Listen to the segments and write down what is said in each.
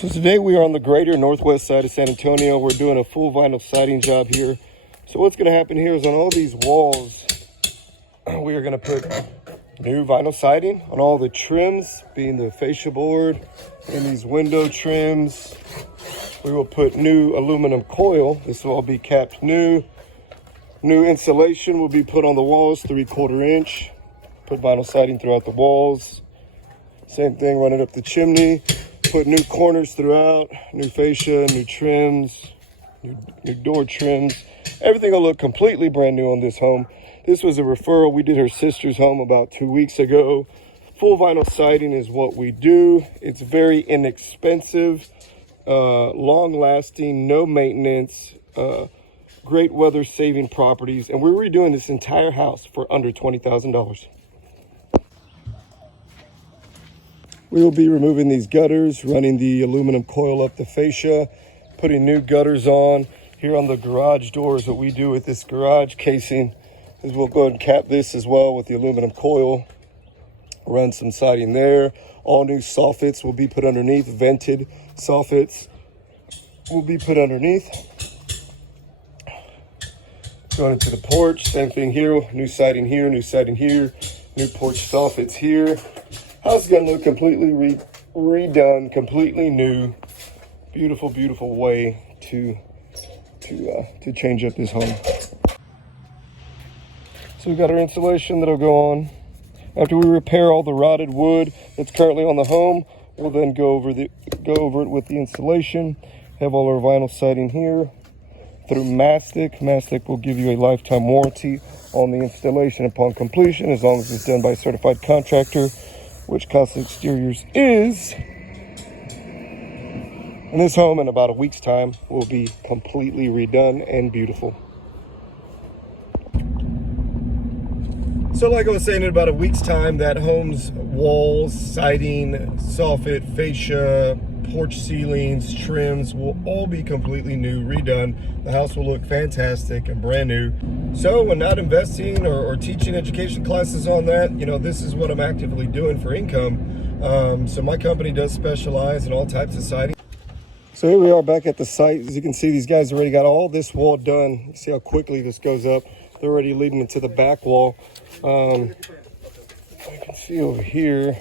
So today we are on the greater northwest side of San Antonio. We're doing a full vinyl siding job here. So what's going to happen here is on all these walls, we are going to put new vinyl siding on all the trims, being the fascia board and these window trims. We will put new aluminum coil. This will all be capped new. New insulation will be put on the walls, 3/4 inch. Put vinyl siding throughout the walls. Same thing, run it up the chimney. Put new corners throughout, new fascia, new trims, new door trims. Everything will look completely brand new on this home. This was a referral. We did her sister's home about 2 weeks ago. Full vinyl siding is what we do. It's very inexpensive, long-lasting, no maintenance, great weather-saving properties. And we're redoing this entire house for under $20,000. We will be removing these gutters, running the aluminum coil up the fascia, putting new gutters on. Here on the garage doors, what we do with this garage casing is we'll go ahead and cap this as well with the aluminum coil. Run some siding there. All new soffits will be put underneath. Vented soffits will be put underneath. Going into the porch, same thing here. New siding here, new siding here. New porch soffits here. House is going to look completely redone, completely new. Beautiful, beautiful way to change up this home. So we've got our insulation that'll go on. After we repair all the rotted wood that's currently on the home, we'll then go over it with the insulation. Have all our vinyl siding here through Mastic. Mastic will give you a lifetime warranty on the installation upon completion, as long as it's done by a certified contractor, which Casa Exteriors is. And this home in about a week's time will be completely redone and beautiful. So like I was saying, in about a week's time, that home's walls, siding, soffit, fascia, porch ceilings, trims will all be completely new, redone. The house will look fantastic and brand new. So when not investing or teaching education classes on that, this is what I'm actively doing for income. So my company does specialize in all types of siding. So here we are back at the site. As you can see, these guys already got all this wall done. You see how quickly this goes up. They're already leading into the back wall. You can see over here,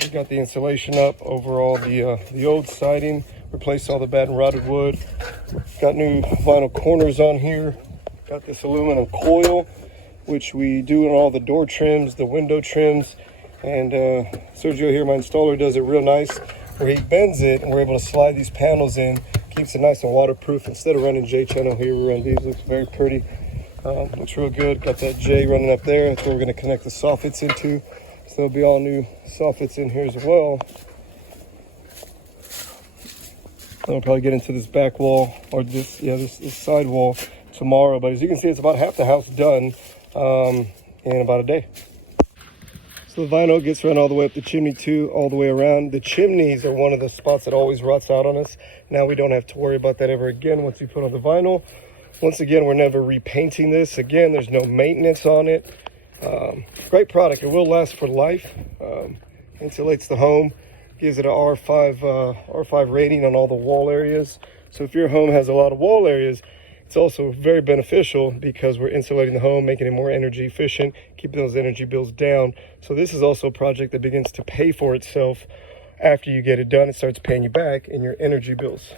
we got the insulation up over all the old siding. Replaced all the bad and rotted wood. Got new vinyl corners on here. Got this aluminum coil, which we do in all the door trims, the window trims. And Sergio here, my installer, does it real nice, where he bends it and we're able to slide these panels in. Keeps it nice and waterproof. Instead of running J-channel here, we run these. Looks very pretty. Looks real good. Got that J running up there. That's where we're going to connect the soffits into. So there'll be all new soffits in here as well. I'll probably get into this back wall or this side wall tomorrow. But as you can see, it's about half the house done in about a day. So the vinyl gets run all the way up the chimney too, all the way around. The chimneys are one of the spots that always rots out on us. Now we don't have to worry about that ever again once you put on the vinyl. Once again, we're never repainting this. Again, there's no maintenance on it. Great product. It will last for life. Insulates the home. Gives it an R5 rating on all the wall areas. So if your home has a lot of wall areas, it's also very beneficial because we're insulating the home, making it more energy efficient, keeping those energy bills down. So this is also a project that begins to pay for itself after you get it done. It starts paying you back in your energy bills.